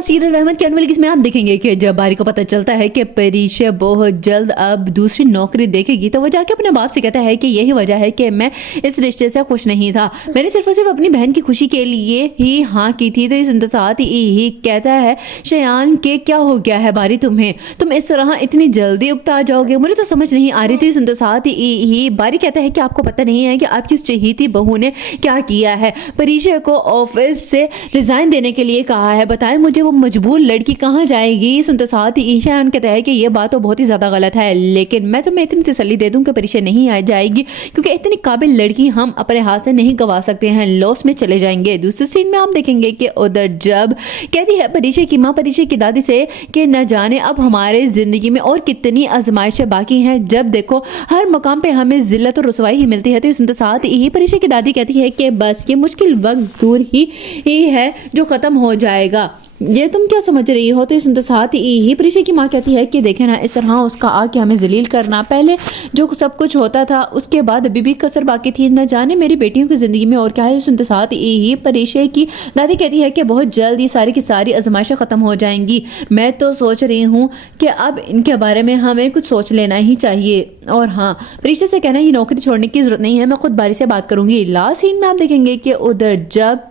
Serial रहमत के अनवर इसमें आप देखेंगे कि जब बारी को पता चलता है कि परीशा बहुत जल्द अब दूसरी नौकरी देखेगी तो वो जाके अपने बाप से कहता है कि यही वजह है कि मैं इस रिश्ते से खुश नहीं था, मैंने सिर्फ और सिर्फ अपनी बहन की खुशी के लिए ही हाँ की थी। तो ये सुनते साथ ही कहता है शयान के क्या हो गया है बारी तुम्हें, तुम इस तरह इतनी जल्दी उकता जाओगे, मुझे तो समझ नहीं आ रही। तो ये सुनते साथ ही बारी कहता है कि आपको पता नहीं है कि आपकी चहेती बहू ने क्या किया है, परीशा को ऑफिस से रिजाइन देने के लिए कहा है, बताएं मुझे वो मजबूर लड़की कहाँ जाएगी। सुनते साथ ही ईशान कहता है कि ये बात तो बहुत ही ज्यादा गलत है, लेकिन मैं तुम्हें इतनी तसल्ली दे दूं कि परीशा नहीं आ जाएगी, क्योंकि इतनी काबिल लड़की हम अपने हाथ से नहीं गवा सकते हैं, लॉस में चले जाएंगे। दूसरे सीन में आप देखेंगे कि उधर जब कहती है परीशा की माँ परीशा की दादी से कि न जाने अब हमारे जिंदगी में और कितनी आजमाइशें बाकी हैं, जब देखो हर मकाम पे हमें जिल्लत और रुसवाई ही मिलती है। तो सुनते साथ ही परीशा की दादी कहती है कि बस ये मुश्किल वक्त दूर ही है जो खत्म हो जाएगा, ये तुम क्या समझ रही हो। तो ये सुनते साथ ही परीशा की माँ कहती है कि देखे ना इस तरह उसका आके हमें जलील करना, पहले जो सब कुछ होता था उसके बाद अभी भी कसर बाकी थी, न जाने मेरी बेटियों की जिंदगी में और क्या है। सुनते साथ ही परीशा की दादी कहती है कि बहुत जल्द ये सारी की सारी आजमाइशें खत्म हो जाएंगी, मैं तो सोच रही हूँ कि अब इनके बारे में हमें कुछ सोच लेना ही चाहिए। और हाँ, परीशा से कहना ये नौकरी छोड़ने की जरूरत नहीं है, मैं खुद बारी से बात करूंगी। लास्ट सीन में आप देखेंगे कि उधर जब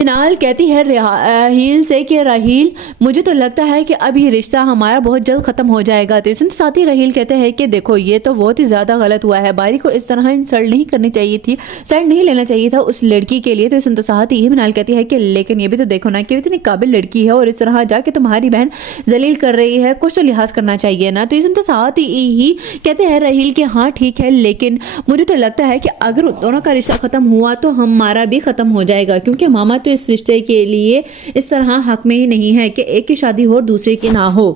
हिनाल कहती है राहील से कि राहील मुझे तो लगता है कि अब ये रिश्ता हमारा बहुत जल्द खत्म हो जाएगा। तो इसके साथ ही राहील कहते हैं कि देखो ये तो बहुत ही ज्यादा गलत हुआ है, बारी को इस तरह इंसल्ट नहीं करनी चाहिए थी, साइड नहीं लेना चाहिए था उस लड़की के लिए। तो इसके साथ ही हिनाल कहती है कि लेकिन ये भी तो देखो ना कि इतनी काबिल लड़की है और इस तरह जाके तुम्हारी बहन जलील कर रही है, कुछ तो लिहाज करना चाहिए ना। तो इसके साथ ही कहते हैं राहील कि हाँ ठीक है, लेकिन मुझे तो लगता है कि अगर दोनों का रिश्ता खत्म हुआ तो हमारा भी खत्म हो जाएगा, क्योंकि मामा तो इस रिश्ते के लिए इस तरह हक में ही नहीं है कि एक की शादी हो दूसरे की ना हो।